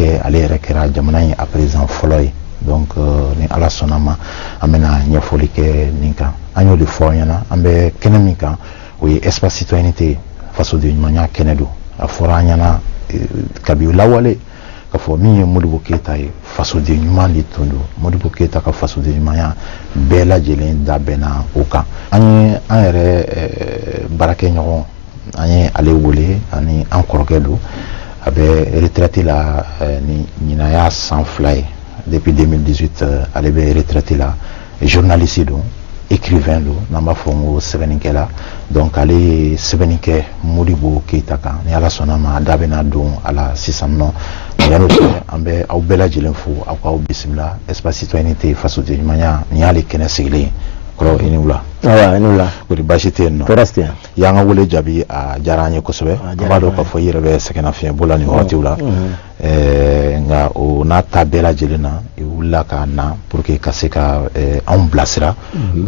kɛ ale yɛrɛ kɛra jamana in a président fɔlɔ ye. Donc ni ala sɔnna ma an bɛna ɲɛfɔli kɛ nin kan. An y'o de fɔ ɲɛna an bɛ kɛnɛ min kan o ye espace citoyenneté fasoden ɲumanya kɛnɛ don. A fɔra an ɲɛna kabi lawale k'a fɔ min ye Modibo Keyita ye fasoden ɲuman de tun don. Modibo Keyita ka fasoden ɲumanya bɛɛ lajɛlen da bɛnna o kan. An ye an yɛrɛ baarakɛɲɔgɔn an ye ale wele ani an kɔrɔkɛ don a bɛ retraite la ni ɲinan y'a san 2 ye depuis 2018 ale bɛ retraite la journaliste don écrivain don n'an b'a fɔ n ko sɛbɛnnikɛla donc ale ye sɛbɛnni kɛ Modibo Keyita kan ni ala sɔnna ma a da bɛna don a la sisan nɔ yan'o cɛ an bɛ aw bɛɛ lajɛlen fo aw k'aw bisimila espace citoyenneté fasoden ɲumanya nin y'ale kɛnɛ sigilen ye kɔrɔ i ni wula. Awa i ni wula. Kori baasi tɛ yen nɔ. Tɔɔrɔ si tɛ yan. Y'an ka wele jaabi a diyara an ye kosɛbɛ. An b'a dɔn k'a fɔ i yɛrɛ bɛ sɛgɛnnafiɲɛbɔ la nin wagatiw la. Nka o n'a ta bɛɛ lajɛlen na i wulila ka na pour que ka se ka anw bilasira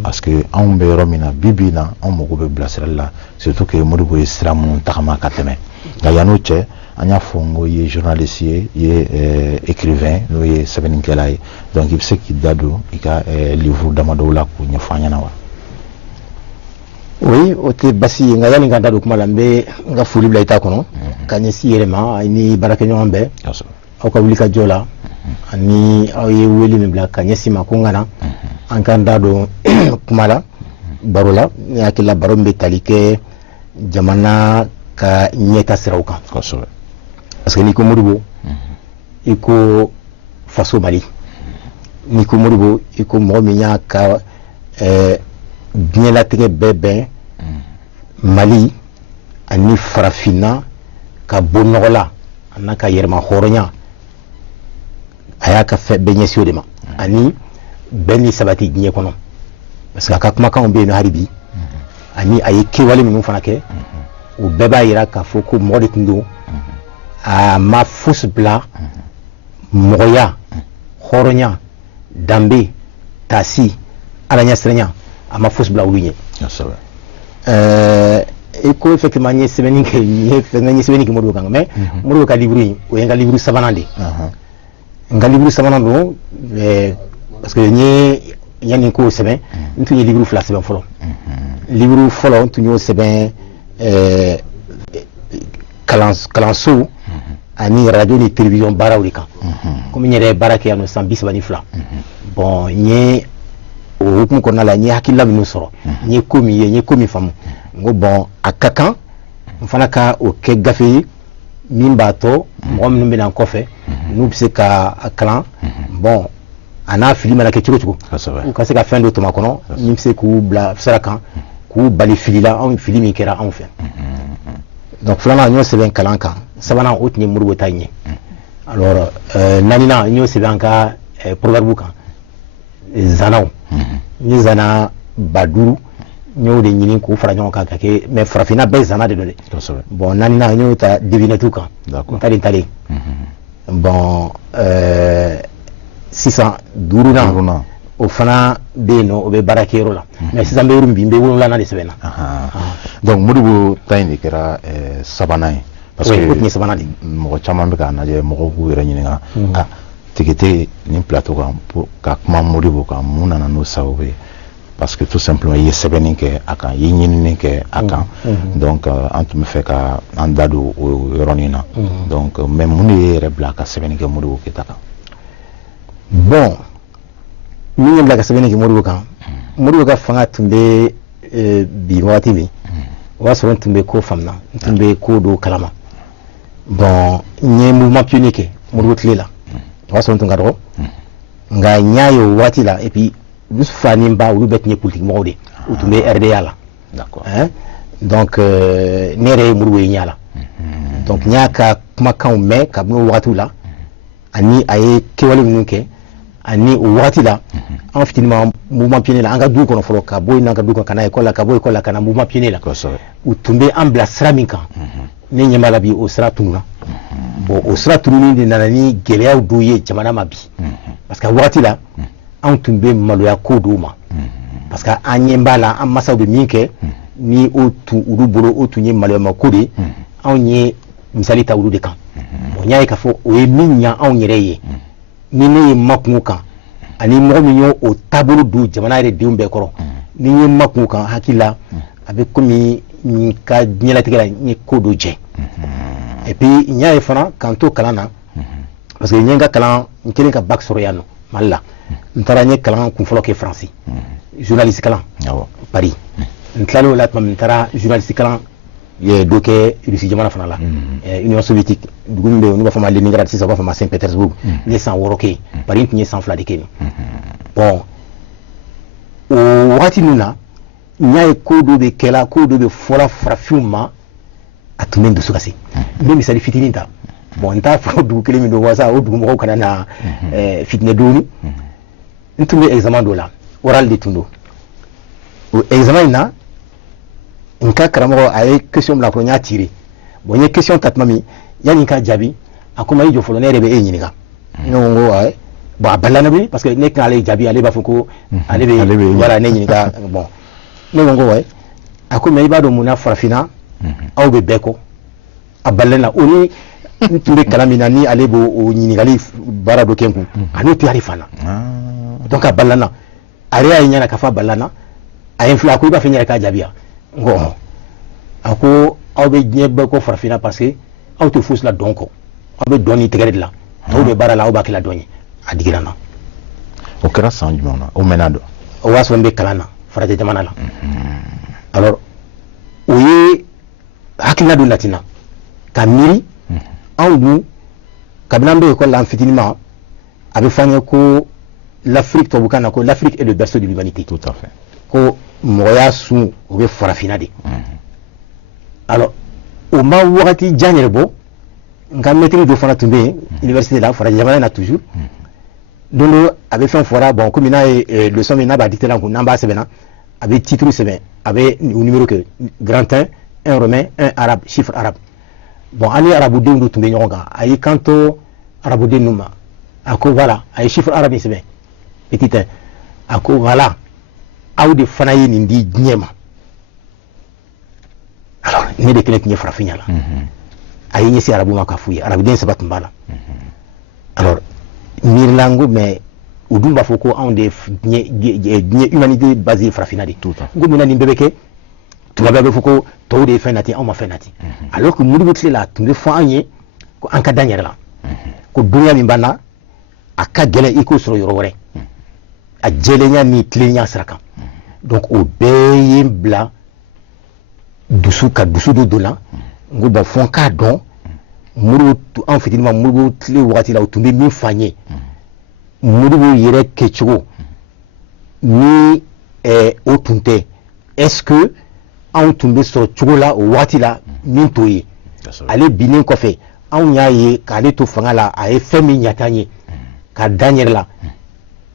parce que anw bɛ yɔrɔ min na bi bi in na anw mago bɛ bilasirali la surtout que Modibo ye sira minnu tagama ka tɛmɛ nka yan'o cɛ an y'a fɔ n ko i ye journaliste ye i ye écrivain n'o ye sɛbɛnnikɛla ye donc i bɛ se k'i da don i ka livre damadɔw la k'o ɲɛfɔ an ɲɛna wa. Oui, o tɛ basi ye nka yanni ka da don kuma la n bɛ n ka foli bila i ta kɔnɔ ka ɲɛsin i yɛrɛ ma ni baarakɛɲɔgɔn bɛɛ aw ka wuli ka jɔ la ani aw ye wele min bila ka ɲɛsin ma ko n ka na an k'an da don kuma la baro la ne hakili la baro min bɛ tali kɛ jamana ka ɲɛta siraw kan parce que n'i ko Modibo i ko faso Mali n'i ko Modibo i ko mɔgɔ min y'a ka diɲɛlatigɛ bɛɛ bɛn Mali ani farafinna ka bɔ nɔgɔ la a n'a ka yɛrɛma hɔrɔnya a y'a ka fɛn bɛɛ ɲɛsin o de ma ani bɛn ni sabati diɲɛ kɔnɔ parce que a ka kumakanw bɛ yen nɔ hali bi ani a ye kɛwale minnu fana kɛ o bɛɛ b'a jira k'a fɔ ko mɔgɔ de tun don a ma fosi bila mɔgɔya hɔrɔnya danbe taasi ala ɲɛsiranya a ma fosi bila olu ɲɛ i ko effectivement n ye sɛbɛnni kɛ Modibo kan mais Modibo ka livre in o ye n ka livre sabanan de ye n ka livre sabanan don parce que n ye yanni n k'o sɛbɛn n tun ye livre 2 sɛbɛn fɔlɔ livre fɔlɔ n tun y'o sɛbɛn kalanso ani radio ni télévision baaraw de kan komi n yɛrɛ ye baara kɛ yan nɔ san 32 bon n ye o hukumu kɔnɔna la n ye hakilila minnu sɔrɔ n ye ko min ye n ye ko min faamu n ko bon a ka kan n fana ka o kɛ gafe ye min b'a to mɔgɔ minnu bɛ na n kɔfɛ n'u bɛ se ka kalan bon a n'a fili mana kɛ cogo cogo u ka se ka fɛn dɔ tɔmɔ kɔnɔ min bɛ se k'u bila sira kan k'u bali fili la anw fili min kɛra anw fɛ donc filanan n y'o sɛbɛn kalan kan sabanan o tun ye Modibo ta in ye alors naaninan n y'o sɛbɛn an ka proverbe kan zanaw n ye zana 5000 n y'o de ɲini k'u fara ɲɔgɔn kan ka kɛ mais farafinna bɛɛ zana de don dɛ bon naaninan n y'o ta devinette kan n talen bon sisan duurunan o fana bɛ yen nɔ o bɛ baara kɛ yɔrɔ la mais sisan n bɛ yɔrɔ min bi n bɛ 7nan de sɛbɛnna donc Modibo ta in de kɛra sabanan ye parce que o tun ye sabanan de mɔgɔ caman bɛ k'a lajɛ mɔgɔw k'u yɛrɛ ɲininka Tigete nin plateau kan ka kuma Modibo kan mun nana n'o sababu ye parce que tout simplement i ye sɛbɛnni kɛ a kan i ye ɲinini kɛ a kan donc an tun bɛ fɛ ka an da don o yɔrɔnin na donc mais mun de ye yɛrɛ bila ka sɛbɛnni kɛ Modibo Keyita kan bon min ye bila ka sɛbɛnni kɛ Modibo kan Modibo ka fanga tun bɛ bi wagati min o y'a sɔrɔ n tun bɛ ko faamuya n tun bɛ ko dɔw kalama bon n ye mouvement pionnier kɛ Modibo tile la o y'a sɔrɔ n tun ka dɔgɔ nka n y'a ye o waati la et puis olu fa ni ba olu bɛɛ tun ye politique mɔgɔw de u tun bɛ RDA la donc ne yɛrɛ ye Modibo ye ɲɛ la donc n y'a ka kumakanw mɛn kabini o wagatiw la ani a ye kɛwale minnu kɛ ani o wagati la an fitinin mouvement pionnier la an ka du kɔnɔ fɔlɔ ka bɔ yen n'an ka du kɔnɔ ka na école la ka bɔ école la ka na mouvement pionnier la u tun bɛ an bila sira min kan ne ɲɛ b'a la bi o sira tununa bon o sira tununi de nana ni gɛlɛyaw dɔw ye jamana ma bi parce que wagati la an tun bɛ maloya ko dɔw ma parce que an ɲɛ b'a la an masaw bɛ min kɛ ni o tun olu bolo o tun ye maloyama ko de anw ye misali ta olu de kan bon nya ka fo o ye min nya anw yɛrɛ ye ni ne ye makun kan ani mɔgɔ min ye o taabolo don jamana yɛrɛ denw bɛɛ kɔrɔ ni ye makun kan hakila a bɛ komi ka diɲɛlatigɛ la n ye ko dɔ jɛ et puis n y'a ye fana k'an to kalan na parce que n ye n ka kalan n kɛlen ka bac sɔrɔ yan nɔ Mali la n taara n ye kalan kun fɔlɔ kɛ Faransi journaliste kalan Paris n tilal'o la tuma min n taara journaliste kalan dɔ kɛ Russie jamana fana la Union soviétique dugu min bɛ yen n'u b'a fɔ ma Leningrad sisan u b'a fɔ ma Saint Petersburg n ye san 6 kɛ yen Paris n tun ye san 2 de kɛ yen bon o wagati ninnu na n y'a ye ko dɔ bɛ kɛla ko dɔ bɛ fɔla farafinw ma a tun bɛ n dusu kasi n bɛ misali fitinin ta bon n t'a fɔ dugu kelen min don walasa o dugu mɔgɔw kana na fitinɛ dɔɔni n tun bɛ examen dɔ la oral de tun don o examen in na n ka karamɔgɔ a ye question bila fɔlɔ n y'a tiré bon n ye question ta tuma min yanni n ka jaabi a ko ma i jɔ fɔlɔ ne yɛrɛ bɛ e ɲininka ne ko n ko ayi bon a balila ne bilen parce que ne kan ale jaabi ale b'a fɔ ko ale bɛ voilà ne ɲininka bon ne ko n ko wayi a ko mais i b'a dɔn mun na farafinna aw bɛ bɛɛ kɔ a balila na o ni n tun bɛ kalan min na ni ale b'o ɲininkali baara dɔ kɛ n kun a n'o tɛ hali fan na donc a balila na a yɛrɛ y'a ye ɲɛna k'a fɔ a balila na a ye n filɛ a ko i b'a fɛ n yɛrɛ k'a jaabi yan n ko a ko aw bɛ diɲɛ bɛɛ kɔ farafinna parce que aw tɛ fosi la dɔn kɔ aw bɛ dɔn ni tɛgɛ de la aw bɛ baara la aw b'a kɛ la dɔn ye a digira n na o kɛra san jumɛn na o mɛnna dɔn o y'a sɔrɔ n bɛ kalan na farajɛ jamana la alors o ye hakilina dɔ natina ka miiri anw dun kabini an bɛ ekɔli la an fitinin ma a bɛ fɔ an ye ko l'Afrique tubabukan na ko l'Afrique est le berceau de l'humanité tout à fait ko mɔgɔya sun o bɛ farafinna de alors o ma wagati jan yɛrɛ bɔ n ka maître dɔ fana tun bɛ yen université la farajɛ jamana na toujours don dɔ a bɛ fɛn fɔra bon komi n'a ye leçon min n'a b'a dicté la kun n'an b'a sɛbɛnna a bɛ titre sɛbɛn a bɛ numéro kɛ grand 1 un romain un arabe chiffre arabe bon an ni arabudenw dɔ tun bɛ ɲɔgɔn kan a y'i kanto arabuden ninnu ma a ko voilà a ye chiffre arabe sɛbɛn petit 1 a ko voilà aw de fana ye nin di diɲɛ ma alors ne de kelen tun ye farafin ɲɛna a ye ɲɛsin arabu ma k'a f'u ye arabuden saba tun b'a la alors miirila n ko mais o dun b'a fɔ ko anw de diɲɛ humanité basée farafinna de n ko mun na nin bɛɛ bɛ kɛ tubabu bɛ fɔ ko tɔw de ye fɛn nati anw ma fɛn nati alors que Modibo tile la tun bɛ fɔ an ye ko an ka da n yɛrɛ la ko dɔnniya min b'an na a ka gɛlɛn i k'o sɔrɔ yɔrɔ wɛrɛ a jɛlenya ni tilenya sira kan donc o bɛɛ ye n bila dusu ka dusu dɔ don na n ko bon fɔ n k'a dɔn Modibo an fitinin ma Modibo tile wagati la o tun bɛ min fɔ an ye Modibo yɛrɛ kɛcogo ni o tun tɛ est-ce que anw tun bɛ sɔrɔ cogo la o waati la min t'o ye ale binnen kɔfɛ anw y'a ye k'ale to fanga la a ye fɛn min ɲa t'an ye ka da n yɛrɛ la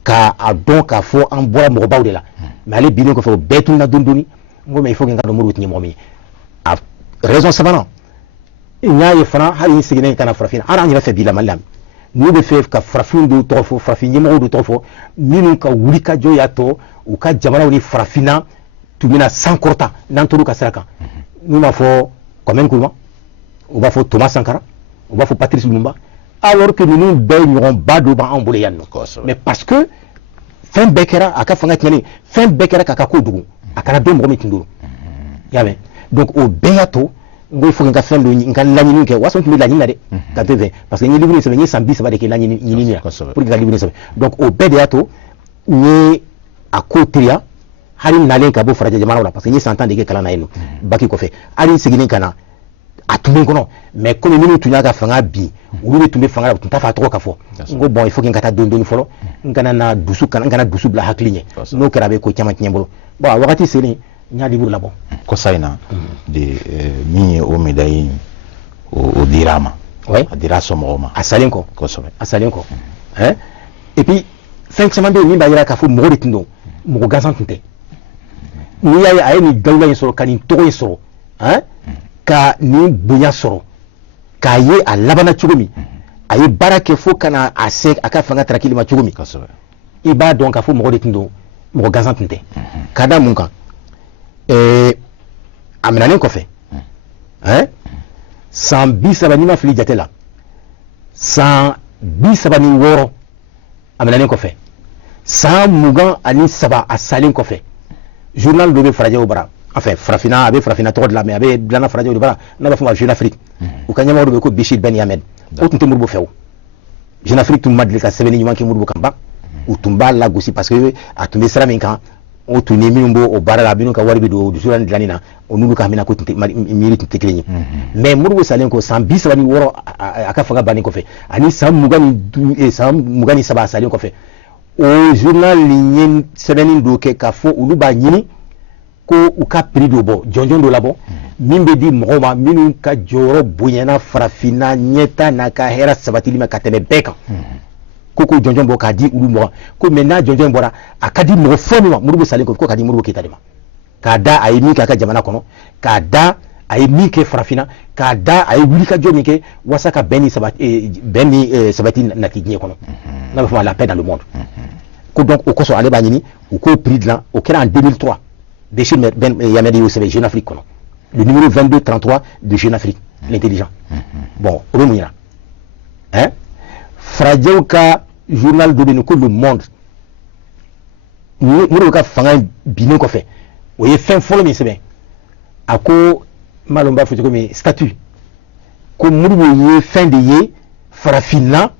k'a dɔn k'a fɔ an bɔra mɔgɔbaw de la mais ale binnen kɔfɛ o bɛɛ tununa dɔɔni dɔɔni n ko mais il faut que n ka dɔn Modibo tun ye mɔgɔ min ye a raison sabanan n y'a ye fana hali n seginnen ka na farafinna hali an yɛrɛ fɛ bi la Mali la n'u bɛ fɛ ka farafinw dɔw tɔgɔ fɔ farafin ɲɛmɔgɔw dɔw tɔgɔ fɔ minnu ka wuli ka jɔ y'a tɔ u ka jamanaw ni farafinna tun bɛna sankɔrɔta n'an tor'u ka sira kan n'u b'a fɔ Kwame Nkrumah u b'a fɔ Thomas Sankara u b'a fɔ Patrice Lumumba alors que ninnu bɛɛ ɲɔgɔnba dɔ b'an bolo yan nɔ mais parce que fɛn bɛɛ kɛra a ka fanga tiɲɛni fɛn bɛɛ kɛra k'a ka ko dogo a kana dɔn mɔgɔ min tun don y'a mɛn donc o bɛɛ y'a to n ko il faut que n ka fɛn dɔ n ka laɲini kɛ o y'a sɔrɔ n tun bɛ laɲini na dɛ ka to fɛ parce que n ye livre in sɛbɛn n ye san 30 de kɛ laɲini na pour que ka livre in sɛbɛn donc o bɛɛ de y'a to n ye a ko teliya hali nalen ka bɔ farajɛ jamanaw la parce que n ye san 10 de kɛ kalan na yen nɔ baki kɔfɛ hali n seginnen ka na a tun bɛ n kɔnɔ mais comme minnu tun y'a ka fanga bin olu de tun bɛ fanga la u tun t'a fɛ a tɔgɔ ka fɔ n ko bon il faut que n ka taa dɔɔni dɔɔni fɔlɔ n kana dusu bila hakili ɲɛ n'o kɛra a bɛ ko caman tiɲɛ n bolo bon a wagati selen n y'a livre labɔ kɔsa in na de min ye o médaille o dira a ma a dira a somɔgɔw ma a salen kɔ kosɛbɛ a salen kɔ et puis fɛn caman bɛ yen min b'a jira k'a fɔ mɔgɔ de tun don mɔgɔ gansan tun tɛ n'i y'a ye a ye nin dawula in sɔrɔ ka nin tɔgɔ in sɔrɔ ka nin bonya sɔrɔ k'a ye a labanna cogo min a ye baara kɛ fo ka na a se a ka fanga tarakili ma cogo min i b'a dɔn k'a fɔ mɔgɔ de tun don mɔgɔ gansan tun tɛ ka da mun kan a minɛnen kɔfɛ san 30 ma fili jate la san 36 a mɛnalen kɔfɛ san 27 a salen kɔfɛ journal dɔ bɛ farajɛw bara enfin farafina a bɛ farafina tɔgɔ de la mais a bɛ dilanna farajɛw de bara n'a b'a fɔ ma Jeune Afrique u ka ɲɛmɔgɔ dɔ bɛ ko Bichir Ben Yamed o tun tɛ Modibo fɛ o Jeune Afrique tun ma deli ka sɛbɛnni ɲuman kɛ Modibo kan ban u tun b'a lagosi parce que a tun bɛ sira min kan o tun ni minnu b'o baara la minnu ka wari bɛ don journal dilanni na o n'olu ka hamina ko miiri tun tɛ kelen ye mais Modibo salen ko san 36 a ka fanga bannen kɔfɛ ani san 27 a salen kɔfɛ o journal ni ye sɛbɛnni dɔ kɛ k'a fɔ olu b'a ɲini ko u ka prix dɔ bɔ jɔnjɔn dɔ labɔ min bɛ di mɔgɔw ma minnu ka jɔyɔrɔ bonyana farafinna ɲɛta n'a ka hɛrɛ sabatili ma ka tɛmɛ bɛɛ kan ko jɔnjɔn bɔ k'a di olu mɔgɔ ko mais n'a jɔnjɔn bɔra a ka di mɔgɔ fɔlɔ min ma Modibo salen ko ka di Modibo Keyita de ma k'a da a ye min kɛ a ka jamana kɔnɔ k'a da a ye min kɛ farafinna k'a da a ye wulikajɔ min kɛ walasa ka bɛn ni sabati nati diɲɛ kɔnɔ n'a bɛ fɔ la paix dans le monde ko donc o kosɔn ale b'a ɲini u k'o prix dilan o kɛra en 2003 Bichir Ben Yamed y'o sɛbɛn Jeune Afrique kɔnɔ le numéro 2233 de Jeune Afrique l'intelligent bon o bɛ mun yira hein farajɛw ka journal dɔ bɛ yen ko Le Monde Modibo ka fanga binnen kɔfɛ o ye fɛn fɔlɔ min sɛbɛn a ko maa dɔn n b'a fɔ cogo min statut ko Modibo ye fɛn de ye farafinna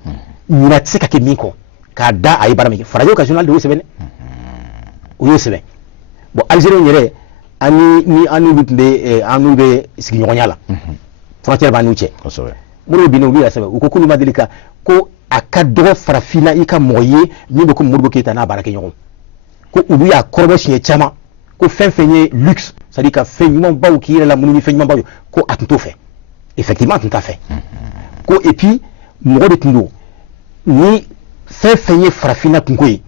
ɲina tɛ se ka kɛ min kɔ k'a da a ye baara min kɛ farajɛw ka journal de y'o sɛbɛn o y'o sɛbɛn bon Algériens yɛrɛ ni an n'olu tun bɛ an n'u bɛ sigiɲɔgɔnya la frontière b'an n'u cɛ Modibo binnen olu yɛrɛ sɛbɛn u ko k'olu ma deli ka ko a ka dɔgɔ farafinna i ka mɔgɔ ye min bɛ ko Modibo Keyita n'a baara kɛ ɲɔgɔn ko olu y'a kɔrɔbɔ siɲɛ caman ko fɛn fɛn ye luxe c'est à dire ka fɛn ɲumanbaw k'i yɛrɛ la minnu ni fɛn ɲumanbaw ye ko a tun t'o fɛ effectivement a tun t'a fɛ ko et puis mɔgɔ de tun don ni fɛn fɛn ye farafinna kunko ye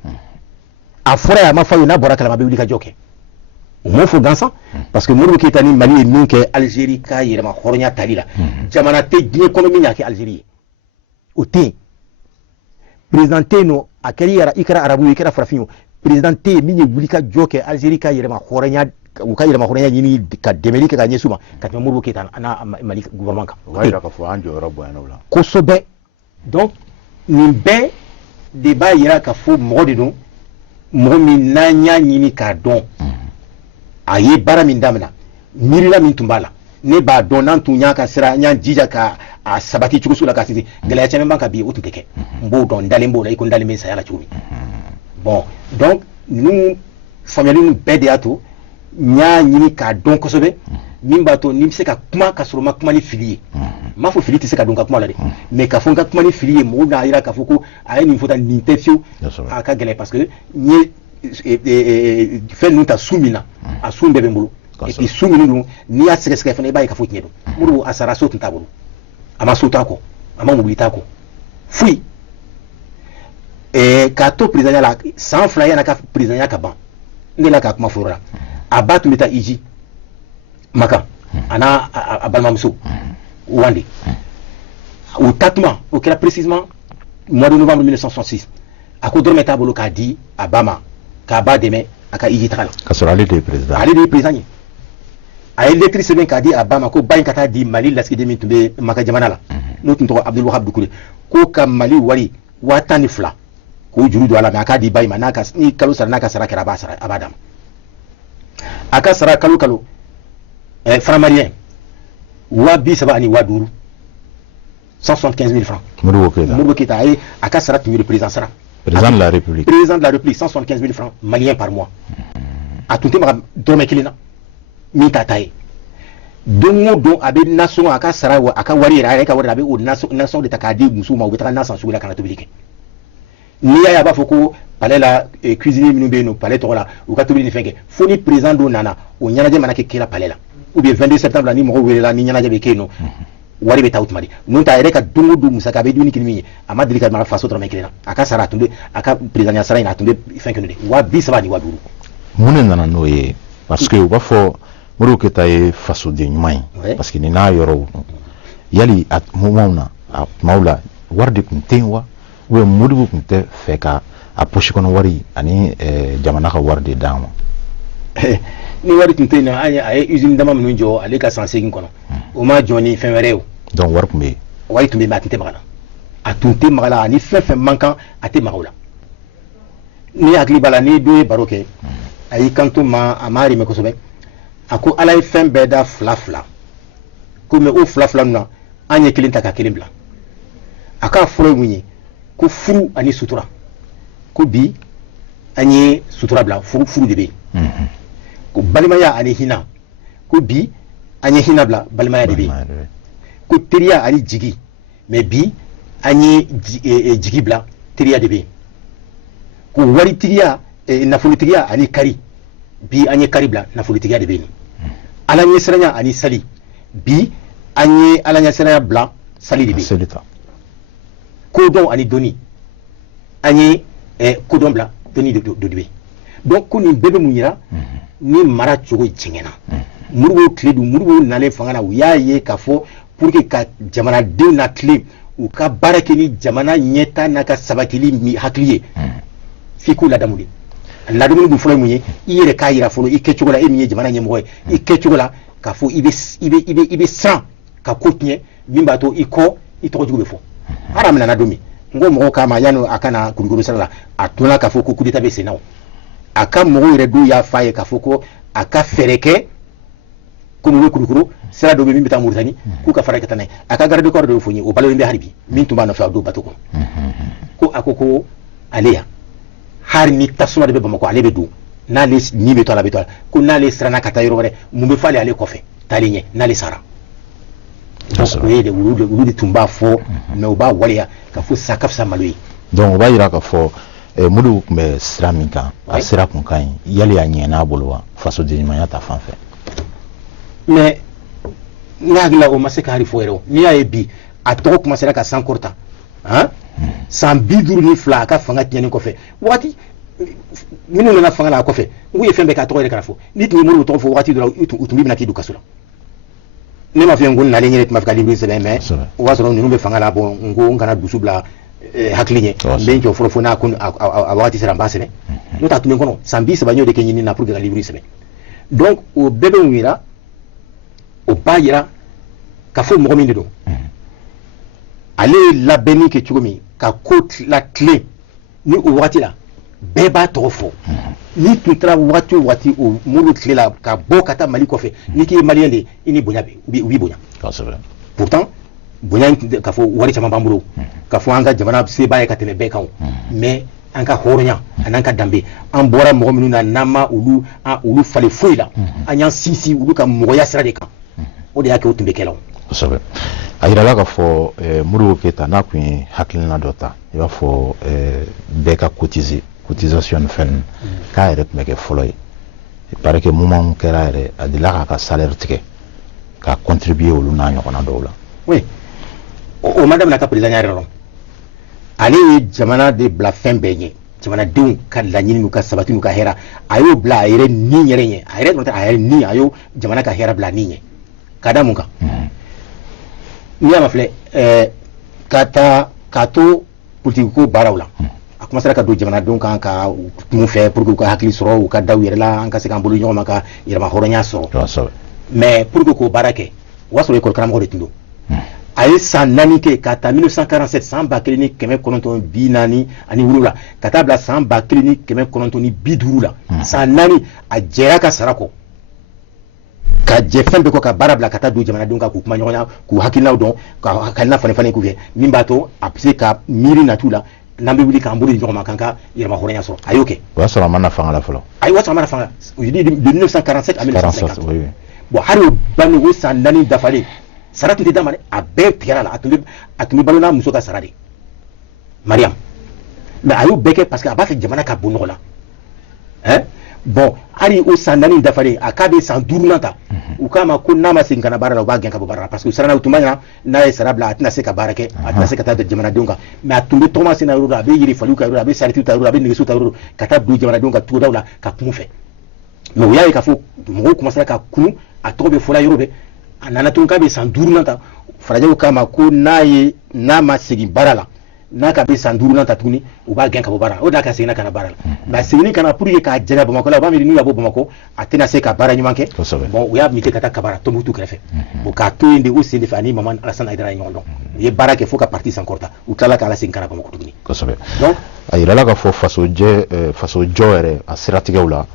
a fɔra ye a ma fɔ a ye n'a bɔra kalama a bɛ wuli ka jɔ kɛ o m'o fɔ gansan parce que Modibo Keyita ni Mali ye min kɛ Algérie ka yɛrɛma hɔrɔnya tali la jamana tɛ diɲɛ kɔnɔ min y'a kɛ Algérie ye o tɛ yen président tɛ yen nɔ a kɛra i kɛra arabu ye i kɛra farafin ye président tɛ yen min ye wuli ka jɔ kɛ Algérie ka yɛrɛma hɔrɔnya u ka yɛlɛma hɔrɔnya ɲini ka dɛmɛli kɛ ka ɲɛsin u ma ka tɛmɛ Modibo Keyita n'a Mali gouvernement kan o b'a jira k'a fɔ an jɔyɔrɔ bonyana o la kosɛbɛ donc nin bɛɛ de b'a yira k'a fɔ mɔgɔ de don mɔgɔ min n'an y'a ɲini k'a dɔn a ye baara min daminɛ miirila min tun b'a la ne b'a dɔn n'an tun y'a ka sira n y'an jija ka a sabati cogoso la ka sinsin gɛlɛya caman b'an kan bi o tun tɛ kɛ n b'o dɔn n dalen b'o la i ko n dalen bɛ saya la cogo min bon donc ninnu faamuyali ninnu bɛɛ de y'a to n y'a ɲini k'a dɔn kosɛbɛ min b'a to ni bɛ se ka kuma ka sɔrɔ n ma kuma ni fili ye n m'a fɔ fili tɛ se ka don ka kuma la dɛ mais k'a fɔ n ka kuma ni fili ye mɔgɔw b'a jira k'a fɔ ko a ye nin fɔ tan nin tɛ fiyewu a ka gɛlɛn parce que n ye fɛn ninnu ta su min na a su bɛɛ bɛ n bolo et puis su minnu don n'i y'a sɛgɛsɛgɛ fana i b'a ye k'a fɔ tiɲɛ don Modibo a sara so tun t'a bolo a ma so t'a kɔ a ma mobili t'a kɔ foyi k'a to présidentiya la san 2 yan'a ka présidentiya ka ban n delila k'a kuma fɔ o la a ba tun bɛ taa Iji Maka a n'a a balimamuso Wande o taatuma o kɛra précisément mois de novembre 1966 a ko dɔrɔmɛ t'a bolo k'a di a ba ma k'a ba dɛmɛ a ka Iji taga la k'a sɔrɔ ale de ye président ale de ye président ye a ye lettre sɛbɛn k'a di a ba ma ko ba in ka taa di Mali lasigiden min tun bɛ Maka jamana la n'o tun tɔgɔ Abdul Wahab Dukure ko ka Mali wari 12,000 k'o juru don a la mais a k'a di ba in ma ni kalo sara n'a ka sara kɛra a b'a d'a ma a ka sara kalo kalo franc malien 30,000 ani 50,000 175,000 francs Modibo Keyita a ka sara tun ye président sara président de la République 175,000 francs maliens par mois a tun tɛ maga dɔrɔmɛ kelen na min t'a ta ye don o don a bɛ nasɔngɔ a ka sara a ka wari yɛrɛ a yɛrɛ ka wari a bɛ o nasɔngɔ de ta k'a di musow ma u bɛ taga na san sugu la ka na tobili kɛ n'i y'a ye a b'a fɔ ko palais la cuisinier minnu bɛ yen nɔ palais tɔgɔ la u ka tobili ni fɛn kɛ fo ni président dɔ nana o ɲɛnajɛ mana kɛ kɛra palais la ou bien 22 septembre la ni mɔgɔw welela ni ɲɛnajɛ bɛ kɛ yen nɔ wari bɛ taa o tuma de n'o tɛ a yɛrɛ ka don o don musaka a bɛ dumuni kɛ ni min ye a ma deli ka mara faso dɔrɔmɛ kelen na a ka sara a tun bɛ a ka présidentiya sara in a tun bɛ fɛn kɛ n'o de 30,000 ani 50,000 mun de nana n'o ye parce que u b'a fɔ Modibo Keyita ye fasoden ɲuman ye parce que nin n'a yɔrɔw yali a tumaw na a tumaw la wari de tun tɛ yen wa ou bien Modibo tun tɛ fɛ ka a poche kɔnɔ wari ani jamana ka wari de d'a ma ni wari tun tɛ yen na a ye usine dama minnu jɔ ale ka san 8 kɔnɔ o ma jɔ ni fɛn wɛrɛ ye o donc wari tun bɛ yen wari tun bɛ yen mais a tun tɛ maga la a tun tɛ maga la ani fɛn fɛn man kan a tɛ maga o la ni hakili b'a la ni dɔ ye baro kɛ a y'i kanto ma a ma rimɛ kosɛbɛ a ko ala ye fɛn bɛɛ da fila fila ko mais o fila fila ninnu na an ye kelen ta ka kelen bila a k'a fɔlɔ ye mun ye ko furu ani sutura ko bi an ye sutura bila furu de bɛ yen ko balimaya ani hinɛ ko bi an ye hinɛ bila balimaya de bɛ yen ko teriya ani jigi mais bi an ye jigi bila teriya de bɛ yen ko waritigiya nafolotigiya ani kari bi an ye kari bila nafolotigiya de bɛ yen ala ɲɛsiranya ani sali bi an ye ala ɲɛsiranya bila sali de bɛ yen kodɔn ani dɔnni an ye kodɔn bila dɔnni de bɛ yen donc ko nin bɛɛ bɛ mun yira ni mara cogo jɛngɛnna Modibo tile dun Modibo nalen fanga na u y'a ye k'a fɔ pour que ka jamanadenw na tile u ka baara kɛ ni jamana ɲɛta n'a ka sabatili ni hakili ye f'i k'u ladamu de ladamu dun fɔlɔ ye mun ye i yɛrɛ k'a yira fɔlɔ i kɛcogo la e min ye jamana ɲɛmɔgɔ ye i kɛcogo la k'a fɔ i bɛ siran ka ko tiɲɛ min b'a to i kɔ i tɔgɔjugu bɛ fɔ hali a minɛna don min n ko mɔgɔw k'a ma yanni a ka na kulukoro sira la a dɔnna k'a fɔ ko coup d'état bɛ sen na a ka mɔgɔw yɛrɛ dun y'a f'a ye k'a fɔ ko a ka fɛɛrɛ kɛ komi u bɛ kulukoro sira dɔ bɛ min bɛ taa Moritani k'u ka fara ka taa n'a ye a ka garde corps dɔ fɔ n ye o balolen bɛ hali bi min tun b'a nɔfɛ a don bato kɔnɔ ko a ko ale ya hali ni tasuma de bɛ Bamakɔ ale bɛ don n'ale ni bɛ to a la bɛ to a la ko n'ale siranna ka taa yɔrɔ wɛrɛ mun bɛ f'ale ale kɔfɛ taalen ɲɛ n'ale sara o ye de olu de tun b'a fɔ mais u b'a waleya ka fɔ sa ka fisa malo ye donc o b'a yira k'a fɔ Modibo tun bɛ sira min kan a sira kun ka ɲi yali a ɲɛn'a bolo wa fasodenɲumanya ta fan fɛ mais n hakili la o ma se ka hali fɔ yɛrɛ o n'i y'a ye bi a tɔgɔ commencera ka sankɔrɔta san 52 a ka fanga tiɲɛni kɔfɛ waati minnu nana fanga la a kɔfɛ n k'u ye fɛn bɛɛ k'a tɔgɔ yɛrɛ kana fɔ ni tun ye Modibo tɔgɔ fɔ waati dɔ la u tun bɛ na k'i don kaso la ne m'a fɔ n ko nalen yɛrɛ tun b'a fɛ ka livre sɛbɛn mais o b'a sɔrɔ ninnu bɛ fanga la bon n ko n kana dusu bila hakili ɲɛ n bɛ n jɔ fɔlɔ fo n'a ko a waati sera n b'a sɛbɛn n'o tɛ a tun bɛ n kɔnɔ san 30 n y'o de kɛ ɲini na pour que ka livre sɛbɛn donc o bɛɛ bɛ mun yira o b'a yira k'a fɔ mɔgɔ min de don ale ye labɛnni kɛ cogo min ka ko la tilen ni o waati la bɛɛ b'a tɔgɔ fɔ ni tun taara waati o waati o Modibo tile la ka bɔ ka taa Mali kɔfɛ n'i k'i ye maliyɛn de ye i ni bonya u b'i bonya pourtant bonya k'a fɔ wari caman b'an bolo k'a fɔ an ka jamana sebaa ye ka tɛmɛ bɛɛ kan mais an ka hɔrɔnya an'an ka danbe an bɔra mɔgɔ minnu na n'an ma olu falen foyi la an y'an sinsin olu ka mɔgɔya sira de kan o de y'a kɛ o tun bɛ kɛ la kosɛbɛ a yirala k'a fɔ Modibo Keyita n'a tun ye hakilina dɔ ta i b'a fɔ bɛɛ ka cotisation ni fɛn ninnu k'a yɛrɛ tun bɛ kɛ fɔlɔ ye il paraît que moment kɛra yɛrɛ a delila k'a ka salaire tigɛ ka contribuer olu n'a ɲɔgɔnna dɔw la oui o ma daminɛ ka président yɛrɛ dɔrɔn ale ye jamana de bila fɛn bɛɛ ɲɛ jamanadenw ka laɲini n'u ka sabati n'u ka hɛrɛ a y'o bila a yɛrɛ ni yɛrɛ ɲɛ a yɛrɛ dɔrɔn tɛ a yɛrɛ ni a y'o jamana ka hɛrɛ bila ni ɲɛ ka da mun kan n'i y'a ma filɛ ka to politique ko baaraw la a commencera ka don jamanadenw kan ka mun fɛ pour que u ka hakili sɔrɔ u ka da u yɛrɛ la an ka se k'an bolo ɲɔgɔn ma ka yɛrɛma hɔrɔnya sɔrɔ mais pour que k'o baara kɛ o y'a sɔrɔ école karamɔgɔ de tun don a ye san 4 kɛ ka taa 1947 san 1947 ka taa bila san 1950 la san 4 a jɛra ka sara kɔ ka jɛ fɛn bɛɛ kɔ ka baara bila ka taa don jamanadenw kan k'u kuma ɲɔgɔn na k'u hakilinaw dɔn ka hakilina falen k'u kɛ min b'a to a bɛ se ka miiri natu la n'an bɛ wuli k'an bolo di ɲɔgɔn ma k'an ka yɛrɛma hɔrɔnya sɔrɔ a y'o kɛ o y'a sɔrɔ a ma na fanga la fɔlɔ ayi o y'a sɔrɔ a ma na fanga de 1947 à 1950 bon hali o banni o san 4 dafalen sara tun tɛ d'a ma dɛ a bɛɛ tigɛra la a tun bɛ balo n'a muso ka sara de Mariam mais a y'o bɛɛ kɛ parce que a b'a fɛ jamana ka bɔ nɔgɔ la bon hali o san 4 dafalen a k'a bɛ san 5nan ta u k'a ma ko n'a ma segin ka na baara la u b'a gɛn ka bɔ baara la parce que u siranna u tun b'a ɲɛna n'a ye sara bila a tɛna se ka baara kɛ a tɛna se ka taa jamanadenw kan mais a tun bɛ tɔgɔma sen na yɔrɔ dɔ a bɛ yirifaliw ka yɔrɔ a bɛ saritiw ta yɔrɔ a bɛ nɛgɛso ta yɔrɔ ka taa don jamanadenw ka togodaw la ka kun fɛ mais u y'a ye k'a fɔ mɔgɔw commencera ka kunu a tɔgɔ bɛ fɔla yɔrɔ bɛɛ a nana tun k'a bɛ san 5nan ta farajɛw k'a ma ko n'a ma segin baara la n'a ka bɛ san 5 nan ta tuguni u b'a gɛn ka bɔ baara la o de la ka segin ka na baara la mais segin kana pour que k'a jɛgɛ Bamakɔ la u b'a miiri n'u y'a bɔ Bamakɔ a tɛna se ka baara ɲuman kɛ bon u y'a muté ka taa Kabara Tombouctou kɛrɛfɛ bon k'a to yen de u sen de fɛ ani Maman Alassane Aïdara ye ɲɔgɔn dɔn u ye baara kɛ fo ka parti sankɔrɔta u tilala k'a lasegin ka na Bamakɔ tuguni kosɛbɛ donc a yirala k'a fɔ faso jɔ yɛrɛ a siratigɛw la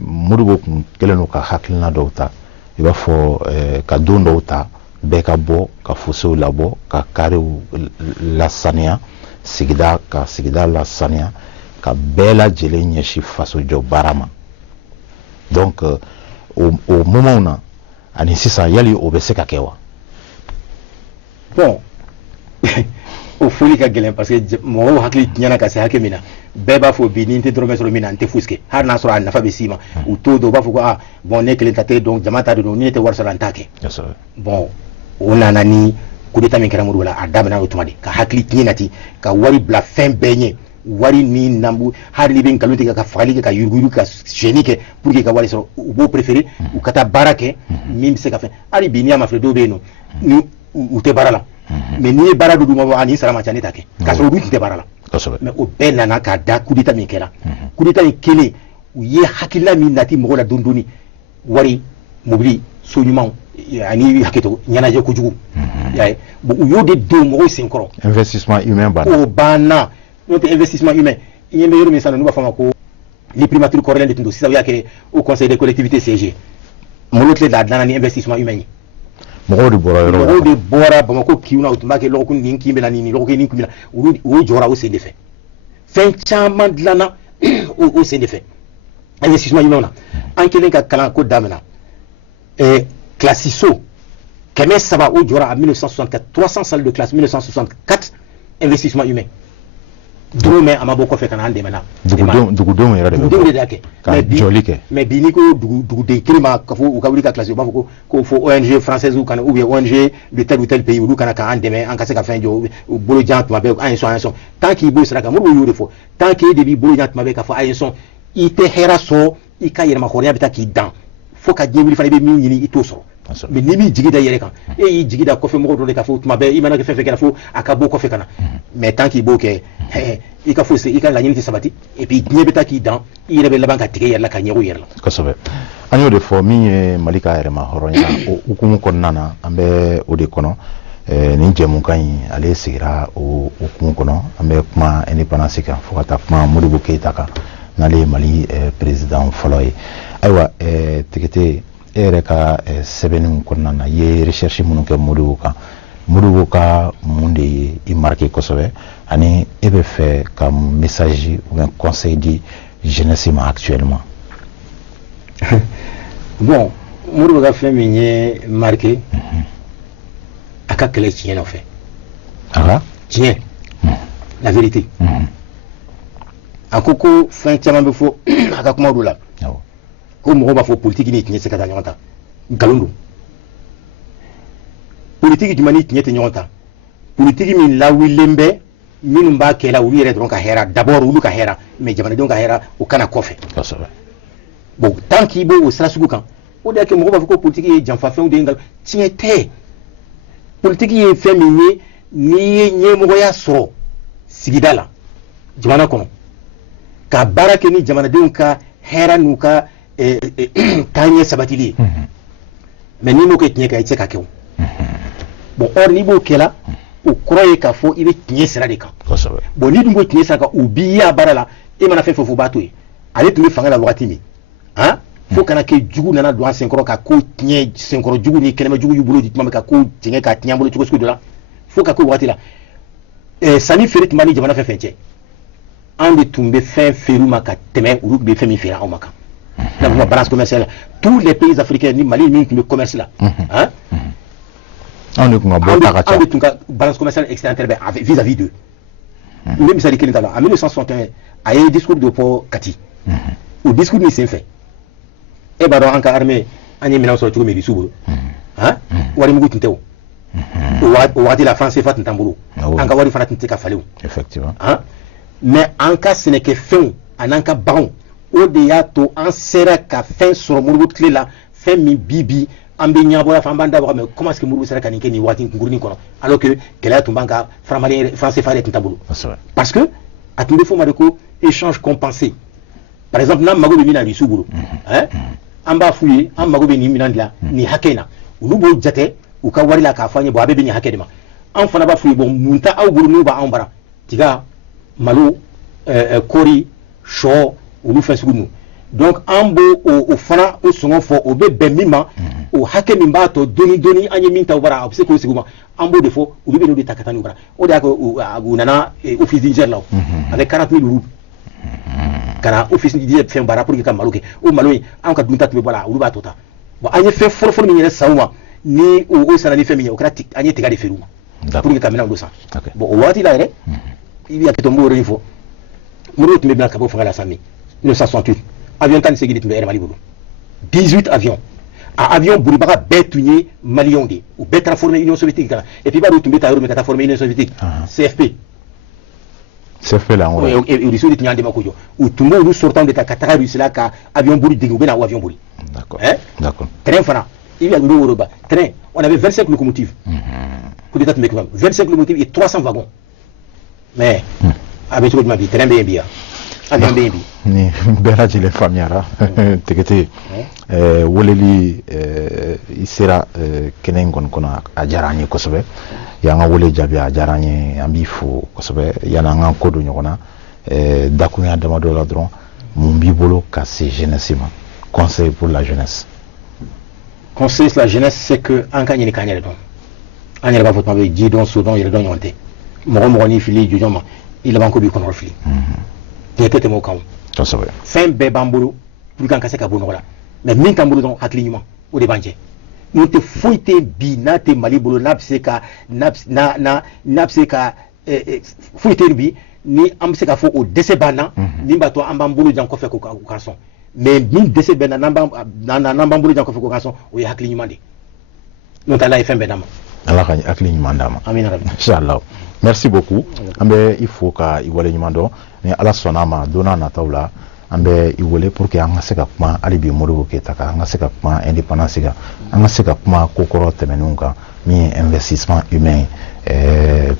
Modibo kun kɛlen don ka hakilina dɔw ta i b'a fɔ ka don dɔw ta bɛɛ ka bɔ ka fosew labɔ ka karew lasaniya sigida lasaniya ka bɛɛ lajɛlen ɲɛsi faso jɔ baara ma donc o moment na ani sisan yali o bɛ se ka kɛ wa bon o foli ka gɛlɛn parce que mɔgɔw hakili tiɲɛna ka se hakɛ min na bɛɛ b'a fɔ bi ni n tɛ dɔrɔmɛ sɔrɔ min na n tɛ fosi kɛ hali n'a sɔrɔ a nafa bɛ s'i ma u t'o dɔn u b'a fɔ ko bon ne kelen ta tɛ donc jama ta de don ni ne tɛ wari sɔrɔ n t'a kɛ bon o nana ni coup d'état min kɛra Modibo la a daminɛ o tuma de ka hakili tiɲɛ na ten ka wari bila fɛn bɛɛ ɲɛ wari ni nambu hali ni bɛ nkalon tigɛ ka fagali kɛ ka yuruguyurugu ka siyɛnni kɛ pour que ka wari sɔrɔ u b'o préférer u ka taa baara kɛ min bɛ se ka fɛn hali bi n'i y'a mafilɛ dɔw bɛ yen nɔ ni u tɛ baara la mais n'i ye baara dɔ d'u ma ani sara man ca ne t'a kɛ k'a sɔrɔ u dun tun tɛ baara la mais o bɛɛ nana k'a da coup d'état min kɛra coup d'état in kɛlen u ye hakilina min nati mɔgɔw la dɔɔni dɔɔni wari mobili so ɲumanw ani hakɛto ɲɛnajɛ kojugu bon u y'o de don mɔgɔw senkɔrɔ investissement humain banna o banna n'o tɛ investissement humain i ɲɛ bɛ yɔrɔ min sisan n'u b'a fɔ a ma ko ni primature kɔrɔlen de tun don sisan u y'a kɛ au conseil des collectivités siégé Modibo tile da dilanna ni investissement humain ye mɔgɔw de bɔra yɔrɔ la mɔgɔw de bɔra Bamakɔ kiw na u tun b'a kɛ lɔgɔkun nin kin bɛ na nin lɔgɔkun nin kun bɛ na o jɔra o sen de fɛ fɛn caman dilanna o sen de fɛ investissement humain na an kɛlen ka kalan ko daminɛ classe so 300 o jɔra en 1964 300 salles de classe 1964 investissement humain dɔrɔmɛ a ma bɔ kɔfɛ ka na an dɛmɛ na dugudenw yɛrɛ de y'a kɛ ka jɔli kɛ mais bi n'i ko duguden kelen ma ka fɔ u ka wuli ka classe u b'a fɔ ko fɔ ONG française kana ou bien ONG de tel ou tel pays olu kana k'an dɛmɛ an ka se ka fɛn jɔ bolojan tuma bɛɛ an ye sɔn tant qu'il b'o sira kan Modibo y'o de fɔ tant que e de b'i bolojan tuma bɛɛ k'a fɔ a ye sɔn i tɛ hɛrɛ sɔrɔ i ka yɛrɛmahɔrɔnya bɛ taa k'i dan fo ka diɲɛ wuli fana i bɛ min ɲini i t'o sɔrɔ mais n'i m'i jigi da i yɛrɛ kan e y'i jigi da kɔfɛ mɔgɔw dɔ de k'a fɔ tuma bɛɛ i mana kɛ fɛn fɛn kɛra fo a ka bɔ kɔfɛ ka na mais tant qu'il b'o kɛ i ka fosi i ka laɲini tɛ sabati et puis diɲɛ bɛ taa k'i dan i yɛrɛ bɛ laban ka tigɛ i yɛrɛ la ka ɲɛgo i yɛrɛ la kosɛbɛ an y'o de fɔ min ye Mali ka yɛrɛmahɔrɔnya o hukumu kɔnɔna na an bɛ o de kɔnɔ nin jɛmukan in ale sigira o hukumu kɔnɔ an bɛ kuma indépendance kan fo ka taa kuma Modibo Keyita kan n'ale ye Mali président fɔlɔ ye ayiwa Tigete e yɛrɛ ka sɛbɛnniw kɔnɔna na i ye recherche minnu kɛ Modibo kan Modibo ka mun de ye i marqué kosɛbɛ ani e bɛ fɛ ka message ou bien conseil di jeunesse ma actuellement bon Modibo ka fɛn min ye marqué a ka kɛlɛ tiɲɛ nɔfɛ tiɲɛ la vérité a ko fɛn caman bɛ fɔ a ka kuma dɔ la ko mɔgɔw b'a fɔ politique ni tiɲɛ tɛ se ka taa ɲɔgɔn ta nkalon don politique jumɛn ni tiɲɛ tɛ ɲɔgɔn ta politique min lawulilen bɛ minnu b'a kɛ la olu yɛrɛ dɔrɔn ka hɛrɛ d'abord olu ka hɛrɛ mais jamanadenw ka hɛrɛ o kana kɔfɛ bon tant qu'il b'o sira sugu kan o de y'a kɛ mɔgɔw b'a fɔ ko politique ye janfafɛnw de ye nkalon tiɲɛ tɛ politique ye fɛn min ye n'i ye ɲɛmɔgɔya sɔrɔ sigida la jamana kɔnɔ ka baara kɛ ni jamanadenw ka hɛrɛ n'u ka taaɲɛ sabatili ye mais n'i m'o kɛ tiɲɛ kan i tɛ se ka kɛ o bon or n'i b'o kɛ la o kɔrɔ ye k'a fɔ i bɛ tiɲɛ sira de kan bon n'i dun ko tiɲɛ sira kan u b'i ye a baara la e mana fɛn fɛn fɔ o b'a to yen ale tun bɛ fanga la wagati min fo kana kɛ jugu nana don an senkɔrɔ ka ko tiɲɛ senkɔrɔ jugu ni kɛnɛma jugu y'u bolo di tuma min ka ko tiɲɛ ka tiɲɛ an bolo cogo sugu dɔ la fo ka k'o wagati la sanni feere tun b'a ni jamana fɛn fɛn cɛ an de tun bɛ fɛn feere u ma ka tɛmɛ olu tun bɛ fɛn min feere anw ma kan n'a fɔ balance commerciale tous les pays africains ni Mali min tun bɛ commerce la anw de tun ka bɔ ta ka ca anw de tun ka balance commerciale excédentaire bɛ vis-à-vis d'eux u bɛ misali kelen ta la en 1961 a ye discours dɔ fɔ Kati o discours nin sen fɛ e b'a dɔn an ka armée an ye minɛn sɔrɔ cogo min Irisiw bolo wari mugu tun tɛ o waati la franc CFA tun t'an bolo an ka wari fana tun tɛ ka falen o mais an ka sɛnɛkɛfɛnw an'an ka baganw o de y'a to an sera ka fɛn sɔrɔ Modibo tile la fɛn min bi ambinya bola famba d'abord mais comment est-ce que Mourou sera kaniké ni wati ngurni kono alors que kela tumbanga framalien français fare tintabulu parce que atumbe fo madeko échange compensé par exemple nam mago be mina li subulu hein amba fuye am mago be ni minandla ni hakena ulubo jate u ka wari la ka fanye bo abe be ni hakedema an fana ba fuye bon munta aw buru no ba an bara tiga malo kori sho ulu fesugunu donc ambo o fana o songo fo o be bemima o hake min ba to doni anye min taw bara obse ko siguma ambo de fo o be no de takatani bara o da ko nana office d'ingénieur là avec 40 000 roubles kana office d'ingénieur fait bara pour que kam maloke o maloyi an ka dunta to bala o ba tota bon anye fait for min yere sawma ni o sana ni femi o kra tik anye tiga de feruma pour que kamina do sa bon o wati la re il y a que tombo refo mo do tumbe bla ka bo fa la sami 1968 avion tan segui dit Mali Boulou 18 avions a avion Boulibara bétunier Malion de ou bé transformé Union soviétique et puis ba do tumbe tayo mais transformé Union soviétique CFP là on et le sud de Nyande Makojo ou tumbe nous sortant de ta Qatar Russie là ka avion Bouli de ou avion Bouli d'accord d'accord train fana il y a nous Europa train on avait 25 locomotives pour l'état de 25 locomotives et 300 wagons mais avec tout ma vie train bien ni beraji le famiara tegete woleli isera kenen gon kona ajaranye kosobe yanga wole jabi ajaranye ambifu kosobe yana nga kodo nyona dakunya damado la dron mumbi bolo cassé jeunesse conseil pour la jeunesse la jeunesse c'est que en kanye ni kanye don anya ba fotma be jidon sodon yere don yonte mo ni fili jujoma il va encore bi kono fili tete mo kan fin be bambolo pour kan kase ka bono la mais min kan bolo don haklinyuma o de banje no te foite bi na te mali bolo napseka foite bi ni amseka fo o dese bana ni bato ambambolo jan ko fe ko kanson mais min dese bana nambambolo jan ko fe ko kanson o ya haklinyuma de no ta la fin be dama ala ka haklinyuma dama amina rabbi inshallah merci beaucoup ambe il faut ka iwale nyumando ni ala sonama dona na tawla ambe iwole pour que anga seka kuma alibi modo ke taka anga seka kuma indépendance ga anga seka kuma kokoro temenunga mi investissement humain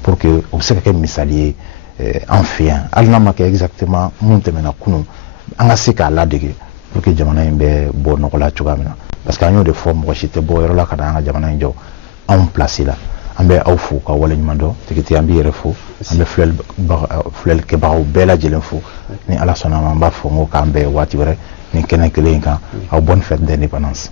pour que on seka ke misalier enfin alna make exactement mun temena kunu anga seka la dege pour que jamana imbe bo nokola chugamina parce que anyo de forme ko chite bo yoro la kada anga jamana njo en place là ambe awfu ka wala nyumando tikiti ambi refo ambe flel ke bawo bela jelenfo ni ala sonama mba fongo ka ambe wati were ni kenen kelenka au bonne fête d'indépendance.